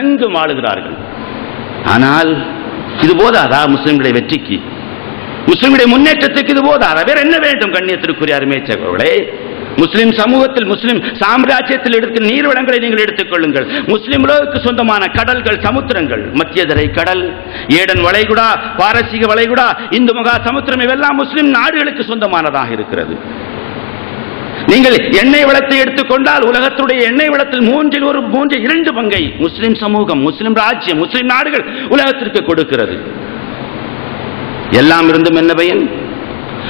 எங்கும் ஆளுகிறார்கள் ஆனால் இது போதாதா முஸ்லிம்களுடைய வெற்றிக்கு? முஸ்லிம்களுடைய முன்னேற்றத்துக்கு இது போதாதா? வேற என்ன வேண்டும் கண்ணியத்திற்குரிய அருமை சகோதரர்களே? முஸ்லிம் சமூகத்தில் முஸ்லிம் சாம்ராஜ்யத்தில் எடுக்கிற நீர்வளங்களை நீங்கள் எடுத்துக்கொள்ளுங்கள் முஸ்லிம் உலகுக்கு சொந்தமான கடல்கள் சமுத்திரங்கள். மத்தியதரை கடல் ஏடன் வளைகுடா பாரசீக வளைகுடா இந்து மகா சமுத்திரம் இவெல்லாம் முஸ்லிம் நாடுகளுக்கு சொந்தமானதாக இருக்கிறது. நீங்கள் எண்ணெய் வளத்தை எடுத்துக்கொண்டால் உலகத்துடைய எண்ணெய் வளத்தில் மூன்றில் ஒரு மூன்று இரண்டு பங்கை முஸ்லிம் சமூகம் முஸ்லிம் ராஜ்யம் முஸ்லிம் நாடுகள் உலகத்திற்கு கொடுக்கிறது. எல்லாம் இருந்தும் என்ன பயன்?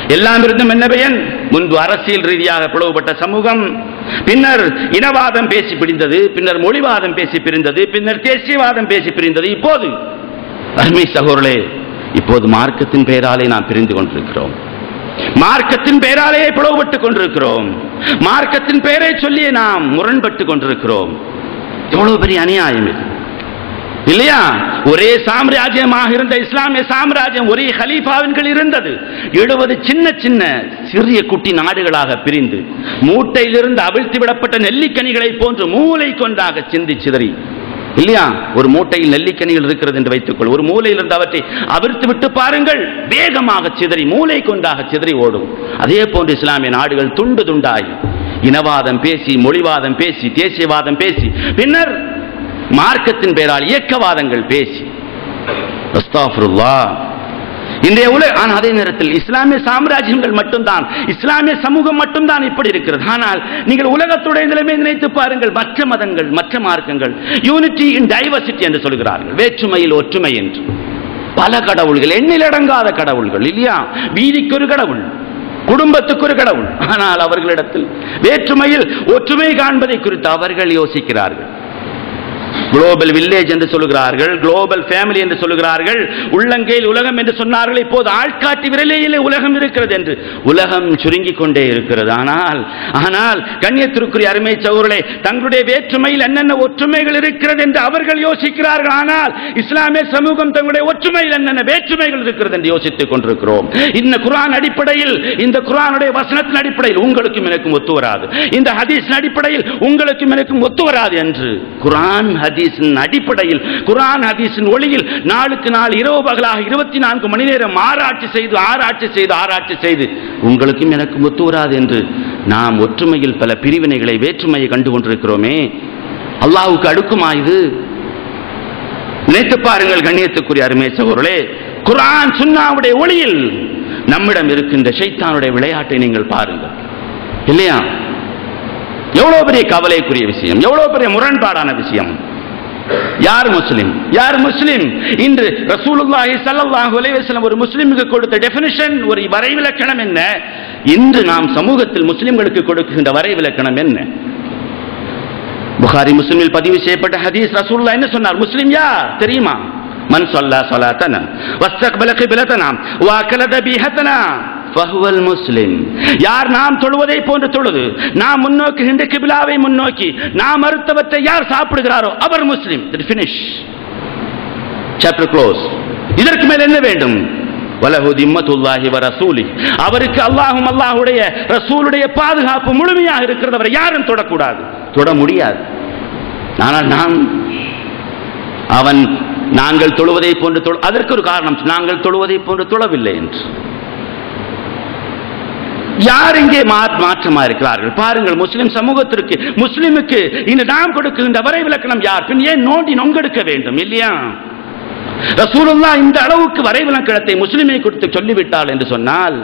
எல்லாம் இருந்தும் என்ன பயன்? முன்பு அரசியல் ரீதியாக பிளவுபட்ட சமூகம் பின்னர் இனவாதம் பேசி பிரிந்தது பின்னர் மொழிவாதம் பேசி பிரிந்தது பின்னர் தேசியவாதம் பேசி பிரிந்தது. இப்போது அருமை சகோதரர்களே இப்போது மார்க்கத்தின் பெயராலே நாம் பிரிந்து கொண்டிருக்கிறோம். மார்க்கத்தின் பெயராலே பிளவுபட்டுக் கொண்டிருக்கிறோம். மார்க்கத்தின் பெயரை சொல்லியே நாம் முரண்பட்டு கொண்டிருக்கிறோம். எவ்வளவு பெரிய அநியாயம் இது. இல்லையா? ஒரே சாம்ராஜ்யமாக இருந்த இஸ்லாமிய சாம்ராஜ்யம் ஒரே ஹலீஃபாவின்கள் இருந்தது. எழுபது சின்ன சின்ன சிறிய குட்டி நாடுகளாக பிரிந்து மூட்டையிலிருந்து அவிழ்த்து விடப்பட்ட நெல்லிக்கனிகளை போன்று மூளை கொண்டாக சிந்தி சிதறி இல்லையா? ஒரு மூட்டையில் நெல்லிக்கனிகள் இருக்கிறது என்று வைத்துக்கொள். ஒரு மூலையில் இருந்து அவற்றை அவிர்த்து விட்டு பாருங்கள். வேகமாக சிதறி மூளை கொண்டாக சிதறி ஓடும். அதே போன்று இஸ்லாமிய நாடுகள் துண்டு துண்டாகி இனவாதம் பேசி மொழிவாதம் பேசி தேசியவாதம் பேசி பின்னர் மார்க்கத்தின் பெயரால் இயக்கவாதங்கள் பேசி. அஸ்தாஃபிருல்லாஹ் இன்றைய உலக ஆனால் அதே நேரத்தில் இஸ்லாமிய சாம்ராஜ்யங்கள் மட்டும்தான். இஸ்லாமிய சமூகம் மட்டும்தான் இப்படி இருக்கிறது. ஆனால் நீங்கள் உலகத்துடைய நிலைமை நினைத்து பாருங்கள். மற்ற மதங்கள் மற்ற மார்க்கங்கள் யூனிட்டி இன் டைவர்சிட்டி என்று சொல்கிறார்கள். வேற்றுமையில் ஒற்றுமை என்று. பல கடவுள்கள் எண்ணிலடங்காத கடவுள்கள் இல்லையா? வீதிக்கு ஒரு கடவுள் குடும்பத்துக்கு ஒரு கடவுள். ஆனால் அவர்களிடத்தில் வேற்றுமையில் ஒற்றுமை காண்பதை குறித்து அவர்கள் யோசிக்கிறார்கள். குளோபல் வில்லேஜ் என்று சொல்லுகிறார்கள் குளோபல் ஃபேமிலி என்று சொல்லுகிறார்கள் உள்ளங்கையில் உலகம் என்று சொன்னார்கள் இப்போது ஆள்காட்டி விரலையிலே உலகம் இருக்கிறது என்று. உலகம் சுருங்கிக் கொண்டே இருக்கிறது. ஆனால் ஆனால் கண்ணியத்திற்குரிய அருமை சௌரலே தங்களுடைய வேற்றுமையில் என்னென்ன ஒற்றுமைகள் இருக்கிறது என்று அவர்கள் யோசிக்கிறார்கள். ஆனால் இஸ்லாமிய சமூகம் தங்களுடைய ஒற்றுமையில் என்னென்ன வேற்றுமைகள் இருக்கிறது என்று யோசித்துக் கொண்டிருக்கிறோம். இந்த குரான் அடிப்படையில் இந்த குரானுடைய வசனத்தின் அடிப்படையில் உங்களுக்கும் எனக்கும் ஒத்து வராது. இந்த ஹதீஸின் அடிப்படையில் உங்களுக்கும் எனக்கும் ஒத்து வராது என்று குரான் ஹதீஸ் ஹதீஸின் அடிப்படையில் குரான் ஹதீஸின் ஒளியில் நாளுக்கு நாள் இரவு பகலாக இருபத்தி நான்கு மணி நேரம் ஆராய்ச்சி செய்து ஆராய்ச்சி செய்து ஆராய்ச்சி செய்து உங்களுக்கும் எனக்கும் ஒத்து வராது என்று நாம் ஒற்றுமையில் பல பிரிவினைகளை வேற்றுமையை கண்டு கொண்டிருக்கிறோமே. அல்லாவுக்கு அடுக்குமா இது? நினைத்து பாருங்கள் கண்ணியத்துக்குரிய அருமை சகோதரர்களே குரான் சுன்னாவுடைய ஒளியில் நம்மிடம் இருக்கின்ற ஷைத்தானுடைய விளையாட்டை நீங்கள் பாருங்கள். இல்லையா? எவ்வளவு பெரிய கவலைக்குரிய விஷயம் எவ்வளவு பெரிய முரண்பாடான விஷயம். யார் முஸ்லிம்? யார் முஸ்லிம்? இன்று ரசூலுல்லாஹி ஸல்லல்லாஹு அலைஹி வஸல்லம் ஒரு முஸ்லிமுக்கு கொடுத்த டெஃபினிஷன் ஒரு வரைவிலக்கணம் என்ன? இன்று நாம் சமூகத்தில் முஸ்லிம்களுக்கு கொடுக்கின்ற வரைவிலக்கணம் என்ன? புகாரி முஸ்லிமில் பதிவு செய்யப்பட்ட ஹதீஸ் ரசூலுல்லாஹ் என்ன சொன்னார்? முஸ்லிம் யார்? தெரியுமா? மன் சொல்லா சொலாத்தனா வஸ்தக்பல கிபிலத்தனா வாக்கல தபீஹத்தனா ஃபஹுவல் முஸ்லிம். யார் நாம் தொழுவதை போன்று தொழுது நாம் முன்னோக்குகின்ற கிபிலாவை முன்னோக்கி நாம் மறுத்தவற்றை யார் சாப்பிடுகிறாரோ அவர் முஸ்லிம். ஃபினிஷ் சாப்டர் க்ளோஸ் இதற்கு மேல் என்ன வேண்டும்? வலஹு திம்மத்துல்லாஹி வ ரசூலி அவருக்கு அல்லாஹும் அல்லாஹுடைய ரசூலுடைய பாதுகாப்பு முழுமையாக இருக்கிறது. அவரை யாரும் தொடக்கூடாது. தொட முடியாது. ஆனால் நாம் அவன் நாங்கள் தொழுவதை போன்று தொழு அதற்கு ஒரு காரணம் நாங்கள் தொழுவதை போன்று தொழவில்லை என்று. யார் இங்கே மா- மாற்றமா இருக்கிறார்கள் பாருங்கள் முஸ்லிம் சமூகத்திற்கு முஸ்லிமுக்கு இந்த நாம் கொடுக்கின்ற வரை விளக்கணம் யார்? பின் ஏன் நோண்டி நொங்கெடுக்க வேண்டும் இல்லையா? ரசூலுல்லா இந்த அளவுக்கு வரைவிலக்கணத்தை முஸ்லிமை கொடுத்து சொல்லிவிட்டாள் என்று சொன்னால்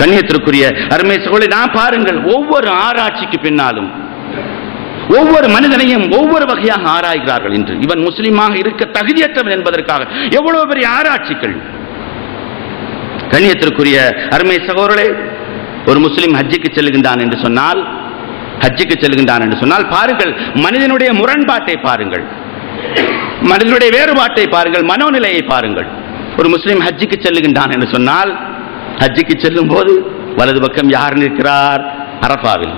கண்ணியத்திற்குரிய அருமை சகோதரி நான் பாருங்கள் ஒவ்வொரு ஆராய்ச்சிக்கு பின்னாலும் ஒவ்வொரு மனிதனையும் ஒவ்வொரு வகையாக ஆராய்கிறார்கள் என்று இவன் முஸ்லீமாக இருக்க தகுதியற்றவன் என்பதற்காக எவ்வளவு பெரிய ஆராய்ச்சிகள்? கண்ணியத்திற்குரிய அருமை சகோதரே ஒரு முஸ்லிம் ஹஜ்ஜுக்கு செல்கின்றான் என்று சொன்னால் ஹஜ்ஜுக்கு செல்கின்றான் என்று சொன்னால் பாருங்கள் மனிதனுடைய முரண்பாட்டை பாருங்கள். மனிதனுடைய வேறுபாட்டை பாருங்கள் மனோநிலையை பாருங்கள். ஒரு முஸ்லிம் ஹஜ்ஜுக்கு செல்லுகின்றான் என்று சொன்னால் ஹஜ்ஜுக்கு செல்லும் போது வலது பக்கம் யார் நிற்கிறார்? அரபாவில்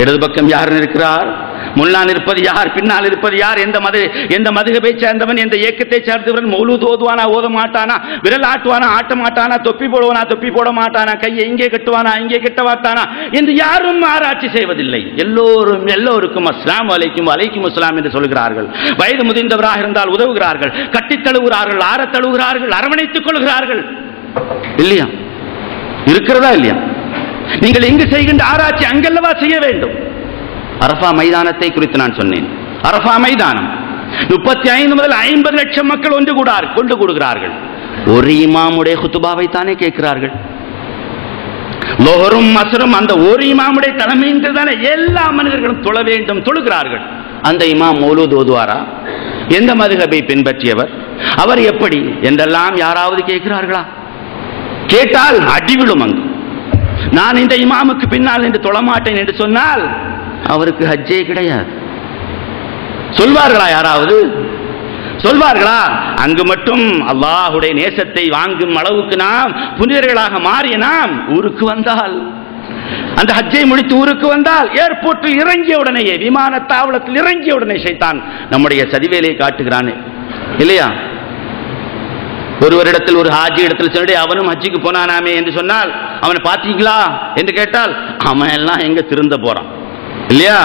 இடது பக்கம் யார் நிற்கிறார்? முன்னால் இருப்பது யார் பின்னால் இருப்பது யார் எந்த மது எந்த மதுகபை சேர்ந்தவன் எந்த இயக்கத்தை சேர்ந்தவன் மௌலூத் ஓதுவானா ஓத மாட்டானா விரல் ஆட்டுவானா ஆட்ட மாட்டானா தொப்பி போடுவானா தொப்பி போட மாட்டானா கையை இங்கே கட்டுவானா இங்கே கட்ட மாட்டானா என்று யாரும் ஆராய்ச்சி செய்வதில்லை. எல்லோரும் எல்லோருக்கும் அஸ்லாம் அலைக்கும் அலைக்கும் அஸ்லாம் என்று சொல்கிறார்கள். வயது முதிர்ந்தவராக இருந்தால் உதவுகிறார்கள். கட்டித் தழுவுகிறார்கள் ஆற தழுவுகிறார்கள் அரவணைத்துக் கொள்கிறார்கள். இல்லையா? இருக்கிறதா இல்லையா? நீங்கள் எங்கு செய்கின்ற ஆராய்ச்சி அங்கல்லவா செய்ய வேண்டும். அரஃபா மைதானத்தை குறித்து நான் சொன்னேன். அரஃபா மைதானம். முப்பத்தி ஐந்து முதல் ஐம்பது லட்சம் மக்கள் ஒன்று கூடார் கொண்டு கூடுகிறார்கள். ஒரு இமாமுடைய குத்துபாவை தானே கேட்கிறார்கள். லோகரும் மசரும் அந்த ஒரு இமாமுடைய தலைமையின் தானே எல்லா மனிதர்களும் தொழ வேண்டும் தொழுகிறார்கள். அந்த இமாம் மௌலூத் ஓதுவாரா? எந்த மதுகபை பின்பற்றியவர்? அவர் எப்படி? என்றெல்லாம் யாராவது கேட்கிறார்களா? கேட்டால் அடிவிழும் அங்கு. நான் இந்த இமாமுக்கு பின்னால் என்று தொழமாட்டேன் என்று சொன்னால் அவருக்கு ஹஜ்ஜே கிடையாது. சொல்வார்களா யாராவது? சொல்வார்களா? அங்கு மட்டும் அல்லாஹுடைய நேசத்தை வாங்கும் அளவுக்கு நாம் புனிதர்களாக மாறிய நாம் ஊருக்கு வந்தால் அந்த ஹஜ்ஜை முடித்து ஊருக்கு வந்தால் ஏர்போர்ட்டில் இறங்கிய உடனேயே விமான தாவளத்தில் இறங்கிய உடனே சைத்தான் நம்முடைய சதிவேலையை காட்டுகிறானே. இல்லையா? ஒருவரிடத்தில் ஒரு ஹாஜி இடத்தில் சென்று அவனும் ஹஜ்ஜிக்கு போனானாமே என்று சொன்னால் அவனை பார்த்தீங்களா? என்று கேட்டால் அவன் எல்லாம் எங்க திருந்த போறான். இல்லையா?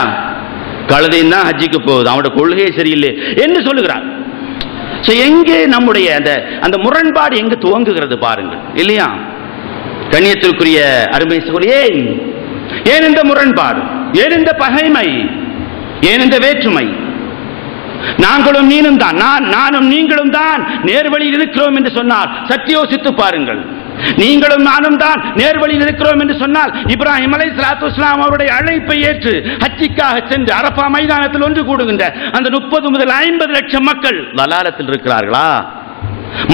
கழுதையும் தான் ஹஜ்ஜிக்கு போகுது. அவனோட கொள்கையே சரியில்லை. என்று சொல்லுகிறார்? ஸோ எங்கே நம்முடைய அந்த அந்த முரண்பாடு எங்கு துவங்குகிறது பாருங்கள். இல்லையா? கண்ணியத்திற்குரிய அருமை சகோதரி ஏன்? ஏன் இந்த முரண்பாடு? ஏன் இந்த பகைமை? ஏன் இந்த வேற்றுமை? நாங்களும் நீனும் தான் நான் நானும் நீங்களும் தான் நேர்வழியில் இருக்கிறோம் என்று சொன்னால் சத்தியோசித்து பாருங்கள். நீங்களும் நானும் தான் நேர்வழியில் இருக்கிறோம் என்று சொன்னால் இப்ராஹிம் அலை சலாத்து இஸ்லாம் அவருடைய அழைப்பை ஏற்று ஹச்சிக்காக சென்று அரபா மைதானத்தில் ஒன்று கூடுகின்ற அந்த முப்பது முதல் ஐம்பது லட்சம் மக்கள் வலாலத்தில் இருக்கிறார்களா?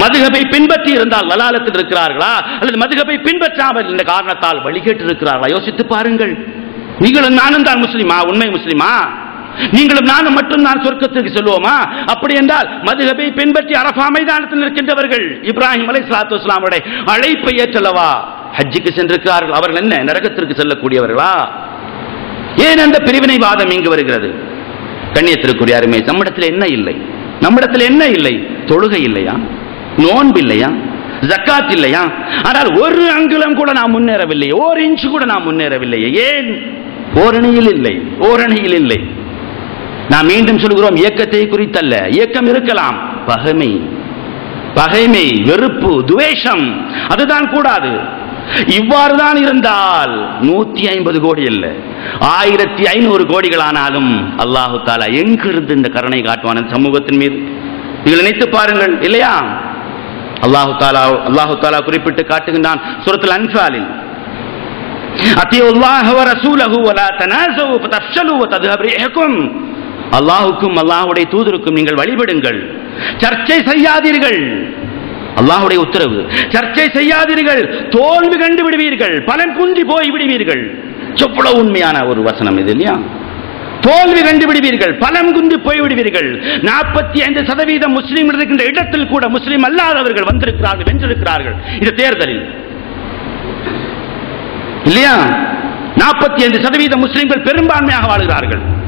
மதுகபை பின்பற்றி இருந்தால் வலாலத்தில் இருக்கிறார்களா? அல்லது மதுகபை பின்பற்றாமல் இந்த காரணத்தால் வழிகேட்டு இருக்கிறார்களா யோசித்து பாருங்கள். நீங்களும் நானும் தான் முஸ்லிமா? உண்மை முஸ்லிமா? நீங்களும் நானும் மட்டும் நான் சொர்க்கத்திற்கு செல்வோமா? அப்படி என்றால் மதுகபை பின்பற்றி அரபா மைதானத்தில் இருக்கின்றவர்கள் இப்ராஹிம் அலை சலாத்து இஸ்லாமுடைய அழைப்பை ஏற்றலவா ஹஜ்ஜுக்கு சென்றிருக்கிறார்கள். அவர்கள் என்ன? நரகத்திற்கு செல்லக்கூடியவர்களா? ஏன் அந்த பிரிவினைவாதம் இங்கு வருகிறது? கண்ணியத்திற்குரிய அருமை நம்மிடத்தில் என்ன இல்லை? நம்மிடத்தில் என்ன இல்லை? தொழுகை இல்லையா? நோன்பு இல்லையா ஜக்காத் இல்லையா? ஆனால் ஒரு அங்குலம் கூட நாம் முன்னேறவில்லை ஒரு இன்ச்சு கூட நாம் முன்னேறவில்லை ஏன்? ஓரணியில் இல்லை ஓரணியில் இல்லை. நாம் மீண்டும் சொல்கிறோம் இயக்கத்தை குறித்தல்ல. இயக்கம் இருக்கலாம். பகைமை. பகைமை வெறுப்பு துவேஷம். அதுதான் கூடாது. இவ்வாறு தான் இருந்தால் நூத்தி ஐம்பது கோடி அல்ல. ஆயிரத்தி ஐநூறு கோடிகள் ஆனாலும் அல்லாஹு தாலா எங்கிருந்து இந்த கருணை காட்டுவான சமூகத்தின் மீது? நீங்கள் நினைத்து பாருங்கள் இல்லையா? அல்லாஹு தாலா அல்லாஹு தாலா குறிப்பிட்டு காட்டுகின்றான் சுரத்தில் அன்பாலில் அத்தியுல்லாஹ் ரசூலஹு வலா தனாஸு ஃபதஃஷலு வ அல்லாஹுக்கும் அல்லாஹுடைய தூதருக்கும் நீங்கள் வழிபடுங்கள். சர்ச்சை செய்யாதீர்கள். அல்லாஹுடைய உத்தரவு. சர்ச்சை செய்யாதீர்கள். தோல்வி கண்டு விடுவீர்கள். பலன் குந்தி போய் விடுவீர்கள். சொப்புள உண்மையான ஒரு வசனம் இது இல்லையா? தோல்வி கண்டு விடுவீர்கள். பலம் குந்து போய்விடுவீர்கள் நாற்பத்தி ஐந்து சதவீதம் முஸ்லீம் இருக்கின்ற இடத்தில் கூட முஸ்லீம் அல்லாதவர்கள் வந்திருக்கிறார்கள் வென்றிருக்கிறார்கள். இந்த தேர்தலில். இல்லையா? நாற்பத்தி ஐந்து சதவீத முஸ்லீம்கள் பெரும்பான்மையாக வாழ்கிறார்கள்.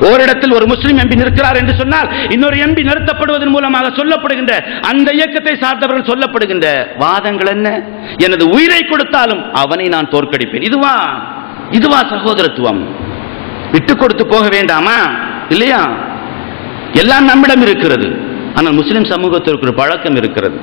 ஓரிடத்தில் ஒரு முஸ்லிம் எம்பி நிற்கிறார் என்று சொன்னால் இன்னொரு எம்பி நிறுத்தப்படுவதன் மூலமாக சொல்லப்படுகின்ற அந்த இயக்கத்தை சார்ந்தவர்கள் சொல்லப்படுகின்ற வாதங்கள் என்ன? எனது உயிரை கொடுத்தாலும் அவனை நான் தோற்கடிப்பேன். இதுவா? இதுவா சகோதரத்துவம்? விட்டு கொடுத்து போக வேண்டாமா? இல்லையா? எல்லாம் நம்மிடம் இருக்கிறது. ஆனால் முஸ்லிம் சமூகத்திற்கு ஒரு பழக்கம் இருக்கிறது.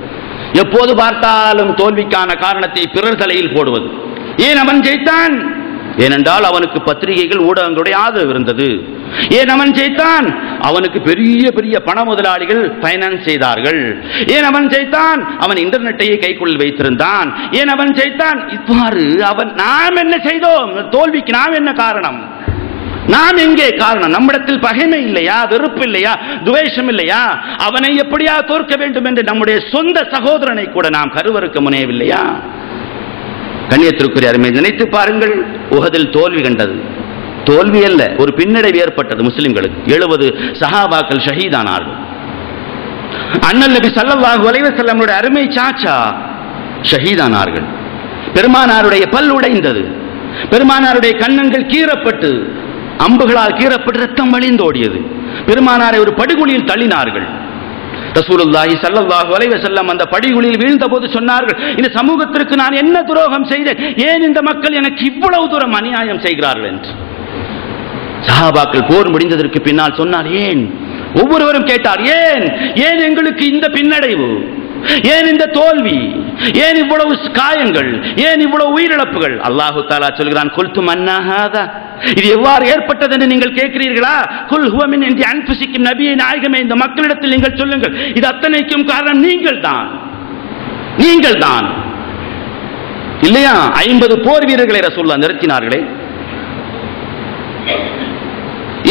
எப்போது பார்த்தாலும் தோல்விக்கான காரணத்தை பிறர் தலையில் போடுவது. ஏன் அவன் ஜெயித்தான்? ஏனென்றால் அவனுக்கு பத்திரிகைகள் ஊடகங்களுடைய ஆதரவு இருந்தது. ஏன் அவன் ஜெயித்தான்? அவனுக்கு பெரிய பெரிய பண முதலாளிகள் பைனான்ஸ் செய்தார்கள். ஏன் அவன் ஜெயித்தான்? அவன் இன்டர்நெட்டையே கைக்குள் வைத்திருந்தான். ஏன் அவன் ஜெயித்தான்? இவ்வாறு அவன் நாம் என்ன செய்தோம்? தோல்விக்கு நாம் என்ன காரணம்? நாம் எங்கே காரணம்? நம்மிடத்தில் பகைமை இல்லையா? வெறுப்பு இல்லையா? துவேஷம் இல்லையா? அவனை எப்படியா தோற்க வேண்டும் என்று நம்முடைய சொந்த சகோதரனை கூட நாம் கருவறுக்க முனையவில்லையா? கண்ணியத்திற்குரிய அருமை நினைத்து பாருங்கள் உகதில் தோல்வி கண்டது. தோல்வி அல்ல ஒரு பின்னடைவு ஏற்பட்டது முஸ்லிம்களுக்கு. எழுபது சஹாபாக்கள் ஷஹீதானார்கள். அண்ணல் நபி சல்லாஹு அலைஹி அருமை சாச்சா ஷஹீதானார்கள். பெருமானாருடைய பல் உடைந்தது. பெருமானாருடைய கண்ணங்கள் கீறப்பட்டு அம்புகளால் கீறப்பட்டு ரத்தம் வழிந்தோடியது. பெருமானாரை ஒரு படுகொலியில் தள்ளினார்கள். ரசூலுல்லாஹி ஸல்லல்லாஹு அலைஹி வஸல்லம் அந்த படிகுழியில் வீழ்ந்தபோது சொன்னார்கள் இந்த சமூகத்திற்கு நான் என்ன துரோகம் செய்தேன்? ஏன் இந்த மக்கள் எனக்கு இவ்வளவு தூரம் அநியாயம் செய்கிறார்கள்? என்று. சஹாபாக்கள் போர் முடிந்ததற்கு பின்னால் சொன்னார் ஏன்? ஒவ்வொருவரும் கேட்டார் ஏன்? ஏன் எங்களுக்கு இந்த பின்னடைவு? ஏன் இந்த தோல்வி? ஏன் இவ்வளவு காயங்கள்? ஏன் இவ்வளவு உயிரிழப்புகள்? அல்லாஹு தாலா சொல்கிறான் கொல்த்து மன்னாகாதா இது எவ்வாறு ஏற்பட்டது என்று நீங்கள் கேட்கிறீர்களா? குல் ஹுவமின் என்று அன்புசிக்கும் நபியை நாயகமே இந்த மக்களிடத்தில் நீங்கள் சொல்லுங்கள். இது அத்தனைக்கும் காரணம் நீங்கள் தான். நீங்கள் தான். இல்லையா? ஐம்பது போர் வீரர்களை ரசூல்லா நிறுத்தினார்களே.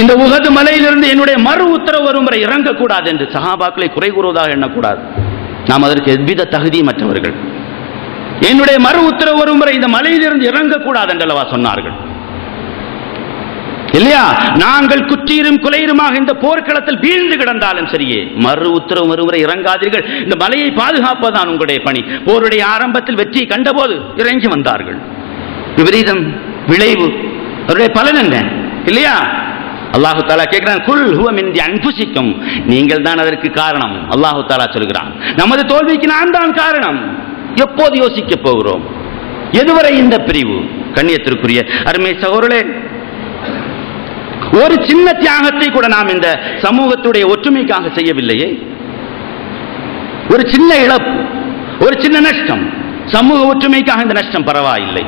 இந்த உகது மலையிலிருந்து என்னுடைய மறு உத்தரவு வரும் வரை இறங்கக்கூடாது என்று சஹாபாக்களை குறை கூறுவதாக எண்ணக்கூடாது. நாம் அதற்கு எவ்வித தகுதியமற்றவர்கள் என்னுடைய மறு உத்தரவு வரும் வரை இந்த மலையிலிருந்து இறங்கக்கூடாது என்றல்லவா சொன்னார்கள். இல்லையா? நாங்கள் குற்றீரும் குலையுமாக இந்த போர்க்களத்தில் வீழ்ந்து கிடந்தாலும் சரியே. மறு உத்தரவு வரும் இறங்காதீர்கள். இந்த மலையை பாதுகாப்பதுதான் உங்களுடைய பணி. போருடைய ஆரம்பத்தில் வெற்றி கண்டபோது இறங்கி வந்தார்கள். விபரீதம் விளைவு அவருடைய பலன் என்ன? இல்லையா? அல்லாஹு தாலா கேட்கிறான் குல் ஹுவ அன்புசிக்கும் நீங்கள் தான் அதற்கு காரணம் அல்லாஹு தாலா சொல்கிறான். நமது தோல்விக்கு நான் தான் காரணம். எப்போது யோசிக்க போகிறோம்? எதுவரை இந்த பிரிவு? கண்ணியத்திற்குரிய அருமை சகோதரே ஒரு சின்ன தியாகத்தை கூட நாம் இந்த சமூகத்துடைய ஒற்றுமைக்காக செய்யவில்லையே? ஒரு சின்ன இழப்பு ஒரு சின்ன நஷ்டம். சமூக ஒற்றுமைக்காக இந்த நஷ்டம் பரவாயில்லை.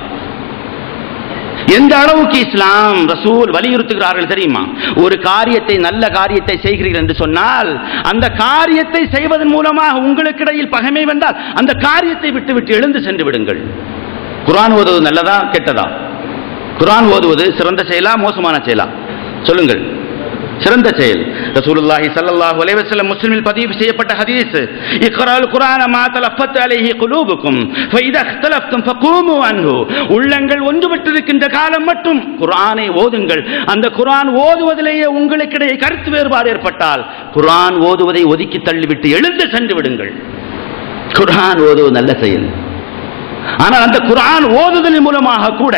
எந்த அளவுக்கு இஸ்லாம் ரசூல் வலியுறுத்துகிறார்கள் தெரியுமா? ஒரு காரியத்தை நல்ல காரியத்தை செய்கிறீர்கள் என்று சொன்னால் அந்த காரியத்தை செய்வதன் மூலமாக உங்களுக்கு இடையில் பகைமை வந்தால் அந்த காரியத்தை விட்டு விட்டு எழுந்து சென்று விடுங்கள். குரான் ஓதுவது நல்லதா கெட்டதா? குரான் ஓதுவது சிறந்த செயலா மோசமான செயலா? சொல்லுங்கள். சிறந்த செயல். ரசூலுல்லாஹி ஸல்லல்லாஹு அலைஹி வஸல்லம் முஸ்லிமில் பதிவு செய்யப்பட்ட ஹதீஸ். இக்ரால் குர்ஆன மா தலஃபத் அலைஹி குலூபுக்கும் ஃபைதா இக்தலஃப்தும் ஃபகூமு அன்ஹு. உள்ளங்கள் ஒன்றுபட்டிருக்கின்ற காலம் மட்டும் குர்ஆனை ஓதுங்கள். அந்த குர்ஆன் ஓதுவதிலேயே உங்களுக்கிடையே கருத்து வேறுபாடு ஏற்பட்டால் குர்ஆன் ஓதுவதை ஒதுக்கி தள்ளிவிட்டு எழுந்து சென்று விடுங்கள். குர்ஆன் ஓதுவது நல்ல செயல். ஆனால் அந்த குரான் ஓதுதலின் மூலமாக கூட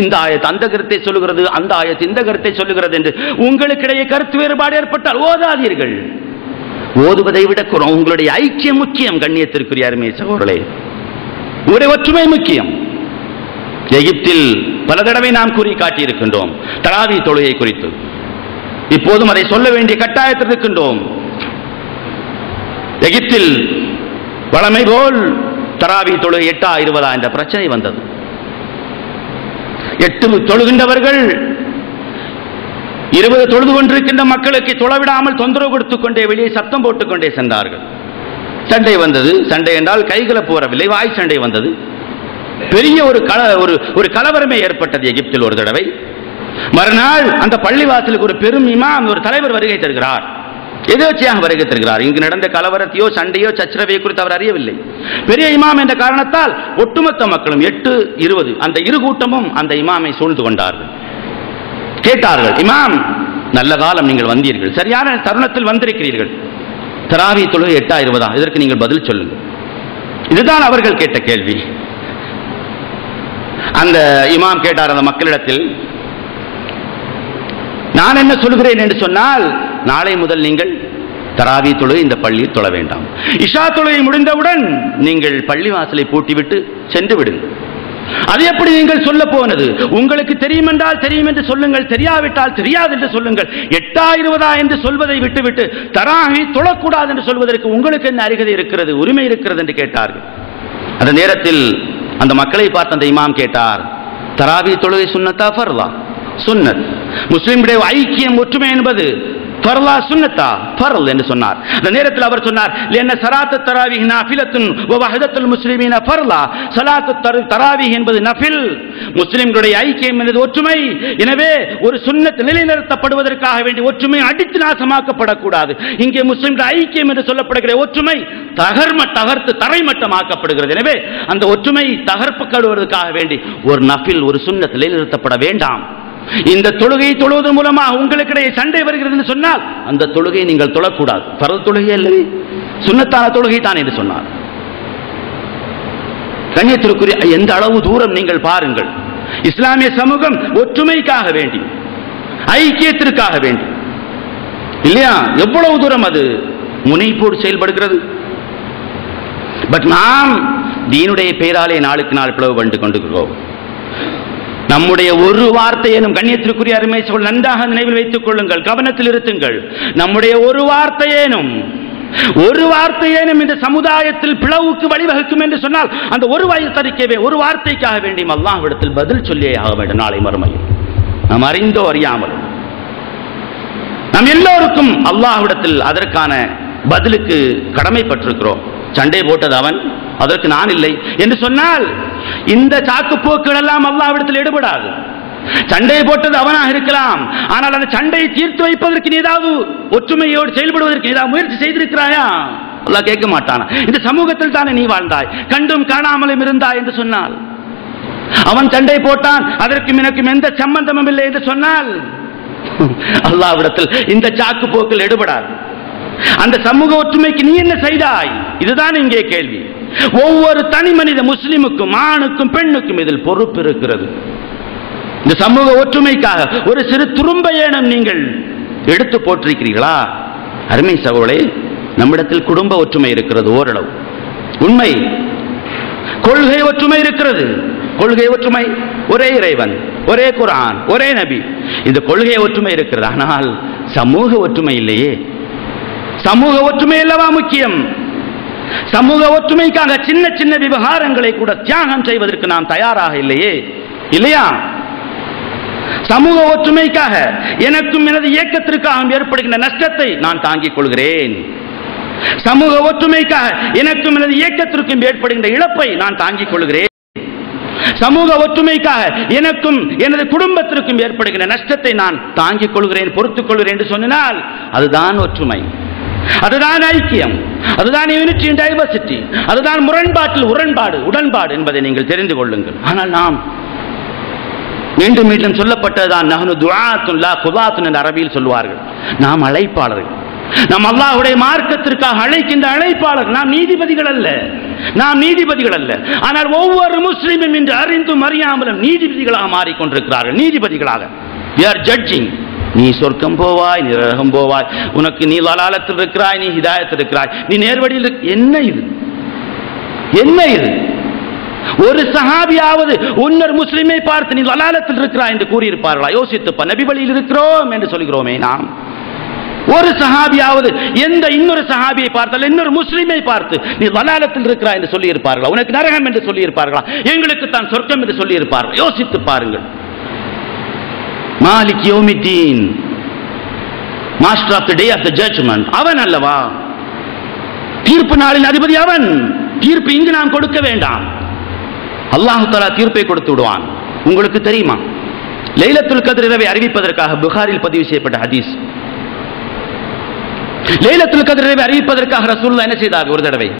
இந்த ஆயத்து அந்த கருத்தை சொல்லுகிறது அந்த ஆயத்து இந்த கருத்தை சொல்லுகிறது என்று உங்களுக்கிடையே கருத்து வேறுபாடு ஏற்பட்டால் ஓதாதீர்கள். ஓதுவதை விட குர்ஆன் உங்களுடைய ஐக்கியம் முக்கியம் கண்ணியத்திற்குரிய அருமை சகோதரே உங்களுடைய ஒற்றுமை முக்கியம். எகிப்தில் பல தடவை நாம் கூறி காட்டியிருக்கின்றோம் தராவி தொழுகை குறித்து. இப்போதும் அதை சொல்ல வேண்டிய கட்டாயத்தில் இருக்கின்றோம். எகிப்தில் வளமை போல் தராவி தொழுகை எட்டா இருபதா? என்ற பிரச்சனை வந்தது. எட்டு தொழுகின்றவர்கள் இருபது தொழுது கொண்டிருக்கின்ற மக்களுக்கு தொலைவிடாமல் தொந்தரவு கொடுத்துக் கொண்டே வெளியே சத்தம் போட்டுக்கொண்டே சென்றார்கள். சண்டை வந்தது. சண்டை என்றால் கைகளை போறவில்லை வாய் சண்டை வந்தது. பெரிய ஒரு கல ஒரு ஒரு கலவரமே ஏற்பட்டது எகிப்தில் ஒரு தடவை. மறுநாள் அந்த பள்ளிவாசலுக்கு ஒரு பெரும் இமாம் ஒரு தலைவர் வருகை தருகிறார். எதேச்சியாக வருகை இங்கு நடந்த கலவரத்தையோ சண்டையோ சச்சரவையோ குறித்து அவர் அறியவில்லை. பெரிய இமாம் என்ற காரணத்தால் ஒட்டுமொத்த மக்களும் எட்டு இருபது அந்த இரு கூட்டமும் அந்த இமாமை சூழ்ந்து கொண்டார்கள். கேட்டார்கள் இமாம் நல்ல காலம் நீங்கள் வந்தீர்கள். சரியான தருணத்தில் வந்திருக்கிறீர்கள். தராவி தொழுகை எட்டா இருபதா? இதற்கு நீங்கள் பதில் சொல்லுங்கள். இதுதான் அவர்கள் கேட்ட கேள்வி. அந்த இமாம் கேட்டார் அந்த மக்களிடத்தில் நான் என்ன சொல்கிறேன் என்று சொன்னால் நாளை முதல் நீங்கள் தராவி தொழுகை இந்த பள்ளியில் தொழ வேண்டாம். இஷா தொழுகை முடிந்தவுடன் நீங்கள் பள்ளி வாசலை பூட்டிவிட்டு சென்று விடுங்கள். அது எப்படி நீங்கள் சொல்ல போனது? உங்களுக்கு தெரியும் என்றால் தெரியும் என்று சொல்லுங்கள் தெரியாவிட்டால் தெரியாது என்று சொல்லுங்கள். எட்டா இருபதா என்று சொல்வதை விட்டுவிட்டு தராகி தொழக்கூடாது என்று சொல்வதற்கு உங்களுக்கு என்ன அருகதை இருக்கிறது உரிமை இருக்கிறது என்று கேட்டார்கள். அந்த நேரத்தில் அந்த மக்களை பார்த்து அந்த இமாம் கேட்டார் தராவி தொழுகை சுண்ணத்தா ஃபர்லா சுன்னத். முஸ்லிம்களுடைய ஐக்கியம் ஒற்றுமை என்பது ஃபர்லா சுன்னத்தா? ஃபர்ல் என்று சொன்னார். அந்த நேரத்தில் அவர் சொன்னார் என்ன சலாத்து தராவி நஃபிலத்துன் வஹதத்துல் முஸ்லிமீன ஃபர்லா சலாத்து தர் தராவி என்பது நஃபில். முஸ்லிம்களுடைய ஐக்கியம் என்பது ஒற்றுமை. எனவே ஒரு சுன்னத் நிலைநிறுத்தப்படுவதற்காக வேண்டி ஒற்றுமை அடித்து நாசமாக்கப்படக்கூடாது. இங்கே முஸ்லிம்கள் ஐக்கியம் என்று சொல்லப்படுகிற ஒற்றுமை தகர்ம தகர்த்து தரைமட்டமாக்கப்படுகிறது. எனவே அந்த ஒற்றுமை தகர்ப்பு தகர்ப்புப்படுவதற்காக வேண்டி ஒரு நஃபில் ஒரு சுன்னத் நிலைநிறுத்தப்பட வேண்டாம். இந்த தொழுகையை தொழுவதன் மூலமாக உங்களுக்கிடையே சண்டை வருகிறது என்று சொன்னால் அந்த தொழுகையை நீங்கள் தொழக்கூடாது. பரத தொழுகை அல்லவே சுண்ணத்தான தொழுகை தான் என்று சொன்னார். கண்ணியத்திற்குரிய எந்த அளவு தூரம் நீங்கள் பாருங்கள். இஸ்லாமிய சமூகம் ஒற்றுமைக்காக வேண்டி ஐக்கியத்திற்காக வேண்டி. இல்லையா? எவ்வளவு தூரம் அது முனைப்போடு செயல்படுகிறது? பட் நாம் தீனுடைய பெயராலே நாளுக்கு நாள் பிளவு கண்டு கொண்டிருக்கிறோம். நம்முடைய ஒரு வார்த்தையேனும் கண்ணியத்திற்குரிய அருமை சொல் நன்றாக நினைவில் வைத்துக் கொள்ளுங்கள் கவனத்தில் இருத்துங்கள். நம்முடைய ஒரு வார்த்தையேனும் ஒரு வார்த்தையேனும் இந்த சமுதாயத்தில் பிளவுக்கு வழிவகுக்கும் என்று சொன்னால் அந்த ஒரு வாய்த்தறிக்கவே ஒரு வார்த்தைக்காக வேண்டியும் அல்லாஹ்விடத்தில் பதில் சொல்லியே ஆக வேண்டும் நாளை மறுமையில். நாம் அறிந்தோ அறியாமல் நம் எல்லோருக்கும் அல்லாஹ்விடத்தில் அதற்கான பதிலுக்கு கடமைப்பட்டிருக்கிறோம். சண்டை போட்டது அவன் அதற்கு நான் இல்லை என்று சொன்னால் இந்த சாக்கு போக்குகள் எல்லாம் அல்லாவிடத்தில் எடுபடாது. சண்டை போட்டது அவனாக இருக்கலாம். ஆனால் அந்த சண்டையை தீர்த்து வைப்பதற்கு நீ ஏதாவது ஒற்றுமையோடு செயல்படுவதற்கு ஏதாவது முயற்சி செய்திருக்கிறாயா? அல்லாஹ் கேட்க மாட்டானா? இந்த சமூகத்தில் தானே நீ வாழ்ந்தாய். கண்டும் காணாமலும் இருந்தாய் என்று சொன்னால். அவன் சண்டை போட்டான் அதற்கும் எனக்கும் எந்த சம்பந்தமும் இல்லை என்று சொன்னால் அல்லாவிடத்தில் இந்த சாக்கு போக்கில் எடுபடாது. அந்த சமூக ஒற்றுமைக்கு நீ என்ன செய்தாய்? இதுதான் இங்கே கேள்வி. ஒவ்வொரு தனி மனித முஸ்லிமுக்கும் ஆணுக்கும் பெண்ணுக்கும் இதில் பொறுப்பு இருக்கிறது. இந்த சமூக ஒற்றுமைக்காக ஒரு சிறு துரும்பையேனும் நீங்கள் எடுத்து போட்டிருக்கிறீர்களா அருமை சகோளை நம்மிடத்தில் குடும்ப ஒற்றுமை இருக்கிறது ஓரளவு. உண்மை கொள்கை ஒற்றுமை இருக்கிறது. கொள்கை ஒற்றுமை ஒரே இறைவன் ஒரே குரான் ஒரே நபி. இந்த கொள்கை ஒற்றுமை இருக்கிறது. ஆனால் சமூக ஒற்றுமை இல்லையே. சமூக ஒற்றுமை அல்லவா முக்கியம்? சமூக ஒற்றுமைக்காக சின்ன சின்ன விவகாரங்களை கூட தியாகம் செய்வதற்கு நாம் தயாராக இல்லையே. இல்லையா? சமூக ஒற்றுமைக்காக எனக்கும் எனது இயக்கத்திற்காக ஏற்படுகின்ற நஷ்டத்தை நான் தாங்கிக் கொள்கிறேன். சமூக ஒற்றுமைக்காக எனக்கும் எனது இயக்கத்திற்கும் ஏற்படுகின்ற இழப்பை நான் தாங்கிக் கொள்கிறேன். சமூக ஒற்றுமைக்காக எனக்கும் எனது குடும்பத்திற்கும் ஏற்படுகின்ற நஷ்டத்தை நான் தாங்கிக் கொள்கிறேன் பொறுத்துக் கொள்கிறேன் என்று சொன்னால் அதுதான் ஒற்றுமை. அதுதான் ஐக்கியம் அதுதான் யூனிட்டி அண்ட் டைவர்சிட்டி அதுதான் முரண்பாட்டில் உடன்பாடு உடன்பாடு என்பதை நீங்கள் தெரிந்து கொள்ளுங்கள். ஆனால் நாம் மீண்டும் மீண்டும் சொல்லப்பட்டதுதான் நஹனு துஆத்துன் லா குதாத்துன் என்ற அரபியில் சொல்வார்கள் நாம் அழைப்பாளர்கள். நாம் அல்லாஹுடைய மார்க்கத்திற்காக அழைக்கின்ற அழைப்பாளர்கள். நாம் நீதிபதிகள் அல்ல. நாம் நீதிபதிகள் அல்ல. ஆனால் ஒவ்வொரு முஸ்லீமும் இன்று அறிந்தும் அறியாமலும் நீதிபதிகளாக மாறிக்கொண்டிருக்கிறார்கள். நீதிபதிகளாக. We are judging. நீ சொர்க்கம் போவாய் நீ நரகம் போவாய். உனக்கு நீ வலாலத்தில் இருக்கிறாய் நீ ஹிதாயத்தில் இருக்கிறாய். நீ நேர்வழியில் என்ன இது? என்ன இது? ஒரு சஹாபியாவது உன்னர் முஸ்லிமை பார்த்து நீ வலாலத்தில் இருக்கிறாய் என்று கூறியிருப்பார்களா? யோசித்துப்ப நபி வழியில் இருக்கிறோம் என்று சொல்கிறோமே நாம். ஒரு சஹாபியாவது எந்த இன்னொரு சஹாபியை பார்த்தால் இன்னொரு முஸ்லிமை பார்த்து நீ வலாலத்தில் இருக்கிறாய் என்று சொல்லியிருப்பார்களா? உனக்கு நரகம் என்று சொல்லியிருப்பார்களா? எங்களுக்கு தான் சொர்க்கம் என்று சொல்லியிருப்பார்கள்? யோசித்து பாருங்கள். மாலிக் யோமித்தீன். Master of the day of the judgment அவன் அல்லவா? தீர்ப்பு நாளின் அதிபதி அவன். தீர்ப்பு இங்கு நாம் கொடுக்க வேண்டாம். அல்லாஹு தாலா தீர்ப்பை கொடுத்து விடுவான். உங்களுக்கு தெரியுமா? லைலத்துல் கதிர் இரவை அறிவிப்பதற்காக புகாரில் பதிவு செய்யப்பட்ட ஹதீஸ். லைலத்துல் கதிர் இரவை அறிவிப்பதற்காக ரசூல்லா என்ன செய்தார் ஒரு தடவை.